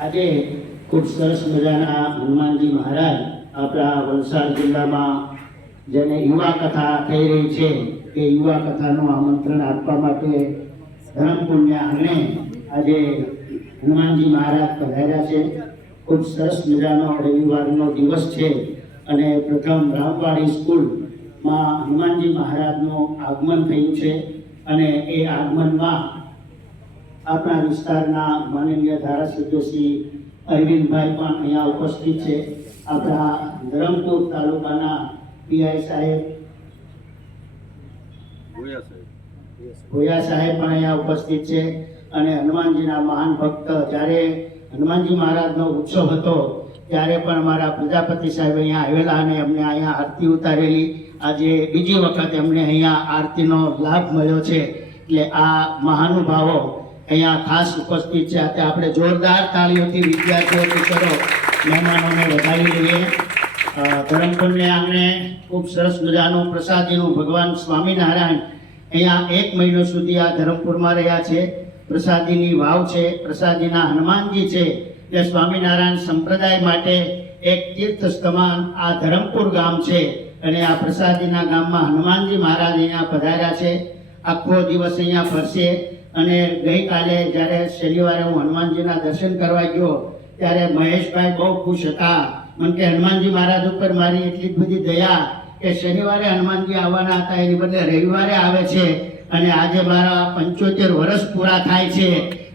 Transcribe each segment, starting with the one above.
આજે ખૂબ સરસ મજાના હનુમાનજી મહારાજ આપણા વલસાડ જિલ્લામાં જેને યુવા કથા થઈ રહી છે એ યુવા કથાનું આમંત્રણ આપવા માટે ધરમપુરને આંગણે આજે હનુમાનજી મહારાજ પધાર્યા છે. ખૂબ સરસ મજાનો રવિવારનો દિવસ છે અને પ્રથમ રામવાડી સ્કૂલમાં હનુમાનજી મહારાજનું આગમન થયું છે અને એ આગમનમાં આપણા વિસ્તારના માનનીય ધારાસભ્ય શ્રી અરવિંદભાઈ પણ અહીંયા ઉપસ્થિત છે. આપણા ધરમપુર તાલુકાના પીઆઈ સાહેબ ભોયા સાહેબ પણ અહીંયા ઉપસ્થિત છે અને હનુમાનજીના મહાન ભક્ત જ્યારે હનુમાનજી મહારાજનો ઉત્સવ હતો ત્યારે પણ અમારા પ્રજાપતિ સાહેબ અહીંયા આવેલા અને અમને અહીંયા આરતી ઉતારેલી. આજે બીજી વખત એમને અહીંયા આરતીનો લાભ મળ્યો છે એટલે આ મહાનુભાવો અહીંયા ખાસ ઉપસ્થિત છે. આજે આપણે જોરદાર તાળીઓથી વિદ્યાર્થીઓ ટીચરો મહેમાનોને વધાવી લઈએ. ધરમપુરને આંગણે ખૂબ સરસ મજાનું પ્રસાદીનું ભગવાન સ્વામિનારાયણ અહીંયા 1 મહિનો સુધી આ ધરમપુરમાં રહ્યા છે. પ્રસાદીની વાવ છે, પ્રસાદીના હનુમાનજી છે એટલે સ્વામિનારાયણ સંપ્રદાય માટે એક તીર્થ સમાન આ ધરમપુર ગામ છે અને આ પ્રસાદીના ગામમાં હનુમાનજી મહારાજ અહીંયા પધાર્યા છે. આખો દિવસ અહીંયા ફરશે અને ગઈકાલે જ્યારે શનિવારે હું હનુમાનજીના દર્શન કરવા ગયો ત્યારે મહેશભાઈ બહુ ખુશ હતા. મને કે હનુમાનજી મહારાજ ઉપર મારી એટલી બધી દયા કે શનિવારે હનુમાનજી આવવાના હતા એની બદલે રવિવારે આવે છે અને આજે મારા 75 વર્ષ પૂરા થાય છે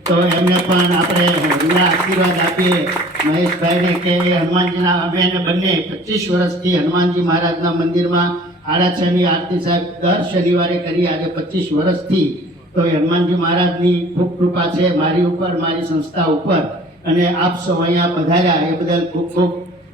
તો એમને પણ આપણે આશીર્વાદ આપીએ મહેશભાઈને કે હનુમાનજીના અમે બંને 25 વર્ષથી હનુમાનજી મહારાજના મંદિરમાં 6:30ની આરતી સાહેબ દર શનિવારે કરી આજે 25 વર્ષથી. તો હનુમાનજી મહારાજની ખૂબ કૃપા છે મારી ઉપર, મારી સંસ્થા ઉપર અને આપ સૌ અહીંયા પધાર્યા એ બદલ ખૂબ ખૂબ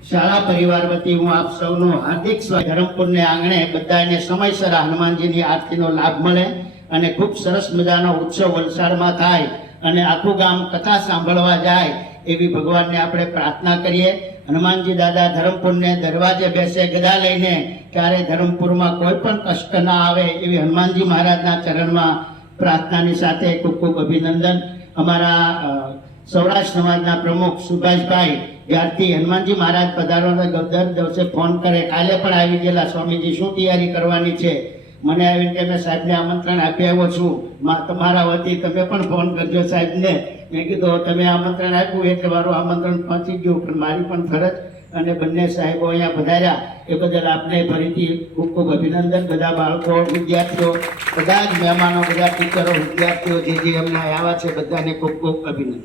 શાળા પરિવાર વતી હું આપ સૌનો હાર્દિક સ્વાગત. ધરમપુરને આંગણે બધાને સમયસર હનુમાનજીની આરતીનો લાભ મળે અને ખૂબ સરસ મજાનો ઉત્સવ વલસાડમાં થાય અને આખું ગામ કથા સાંભળવા જાય એવી ભગવાનને આપણે પ્રાર્થના કરીએ. હનુમાનજી દાદા ધરમપુરને દરવાજે બેસે ગદા લઈને ત્યારે ધરમપુરમાં કોઈ પણ કષ્ટ ના આવે એવી હનુમાનજી મહારાજના ચરણમાં પ્રાર્થનાની સાથે ખૂબ ખૂબ અભિનંદન. અમારા સૌરાષ્ટ્ર સમાજના પ્રમુખ સુભાષભાઈ જ્યારથી હનુમાનજી મહારાજ પધારવાનો દર દિવસે ફોન કરે, કાલે પણ આવી ગયેલા સ્વામીજી શું તૈયારી કરવાની છે. મને આવીને કે મેં સાહેબને આમંત્રણ આપી આવ્યો છું, તમારા વતી તમે પણ ફોન કરજો સાહેબને. મેં કીધું તમે આમંત્રણ આપ્યું એટલે મારું આમંત્રણ પહોંચી ગયું પણ મારી પણ ફરજ અને બંને સાહેબો અહીંયા પધાર્યા એ બદલ આપને ફરીથી ખૂબ ખૂબ અભિનંદન. બધા બાળકો, વિદ્યાર્થીઓ, બધા જ મહેમાનો, બધા ટીચરો, વિદ્યાર્થીઓ જે અમને આવ્યા છે બધાને ખૂબ ખૂબ અભિનંદન.